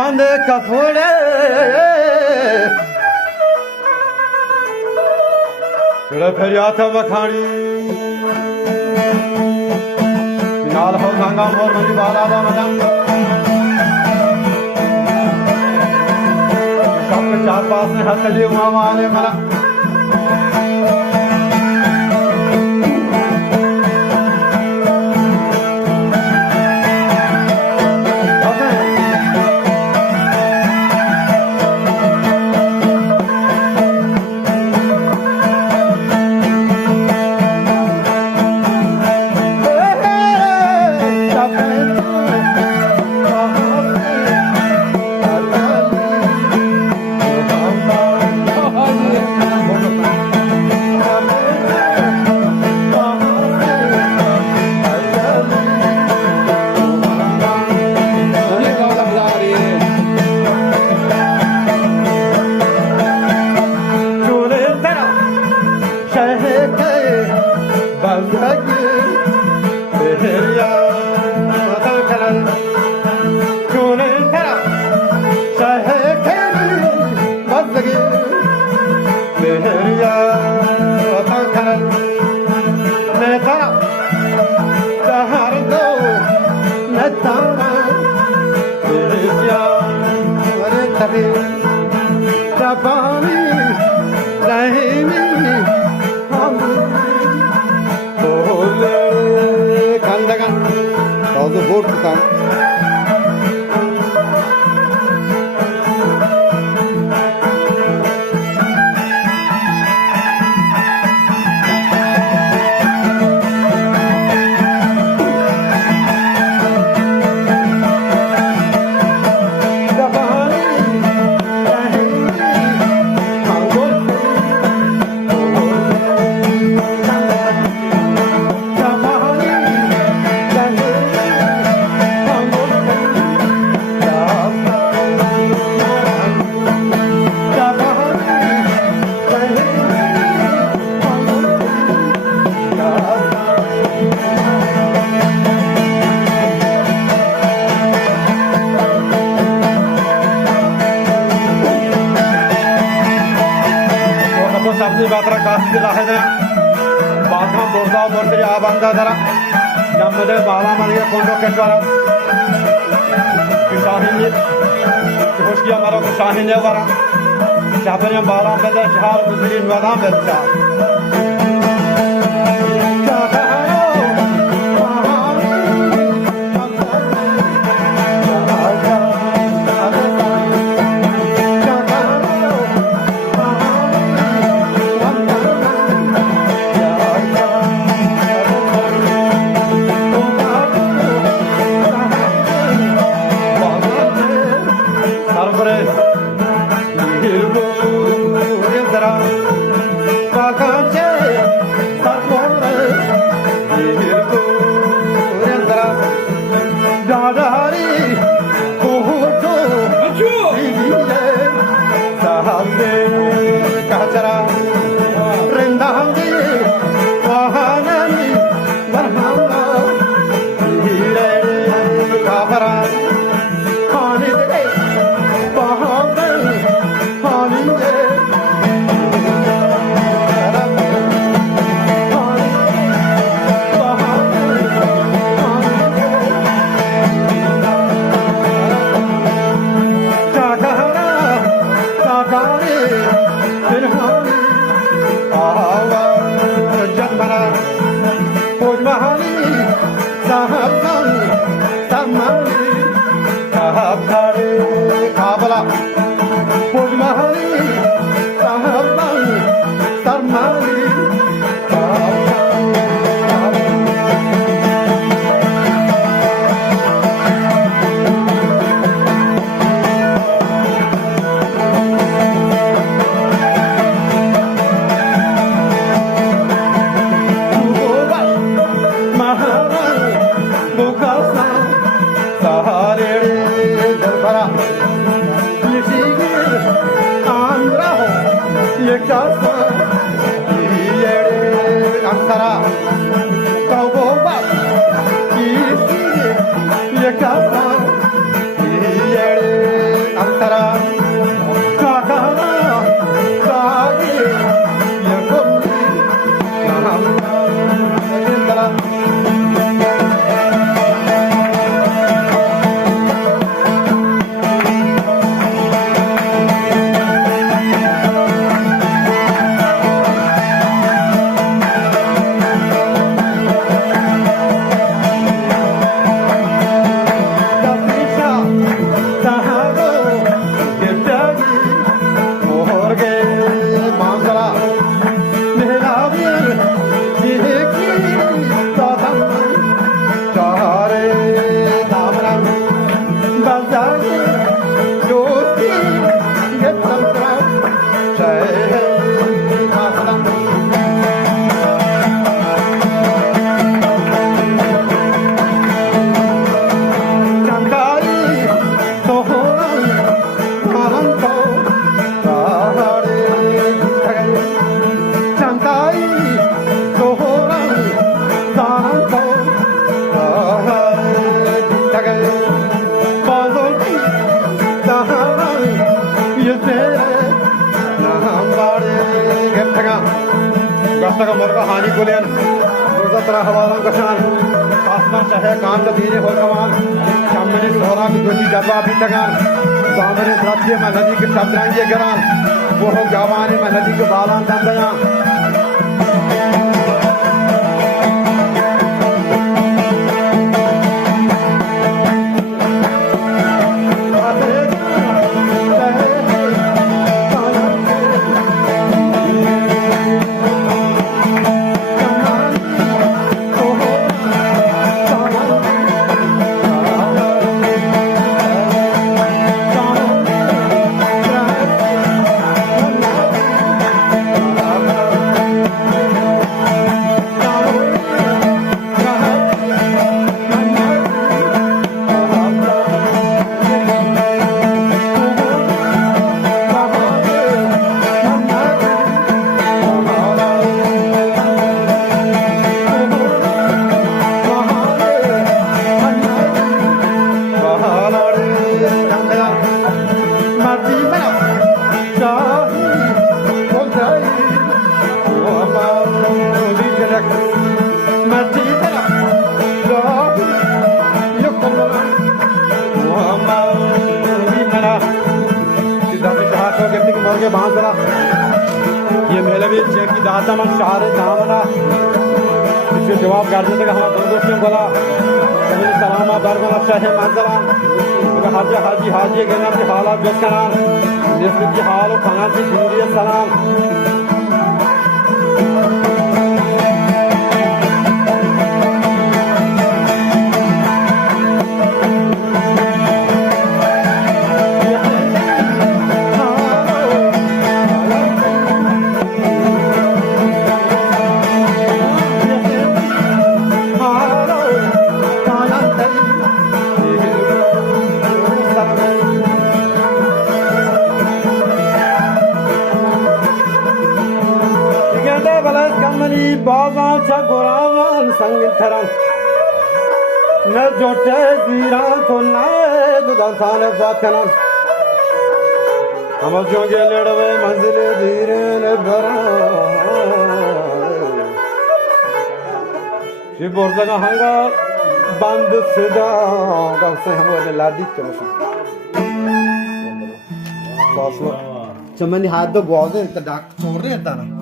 बंद कपूड़े फेरिया था मखानी नाल हो गंगा मोर मनी बाला दा मदन सब चार पास ने हथ लिए मामा ने मरा मुर्गा हानि गुलियन गुजतरा हवाला गशान आसमान चाहे कान का धीरे हो कमान शामने सोरा की दोषी डब्बा भी तगान सामने सत्य में नदी के शब्दांगे गरान वो हो जवानी में नदी के बालान दंदया ये मेले भी चेक की दाता मन शहर दामना इसके जवाब कर देते कि हमारा दोस्त ने बोला कहीं सलामा बरगला शहे मंजरा हाजी हाजी हाजी के नाम के हालात जो करान जिसके की हाल और खाना की जिंदगी सलाम बाबा गोरावान संग थरम न जोटे वीरा तो न दुदान बातनम हम जोगे लड़वे मंजिल धीरे न गरा ये बोर्जा हंगा बंद सदा गांव से हम वाले लादी चलो फासलो चमनी हाथ तो बहुत है तो डाक छोड़ रहे हैं ताना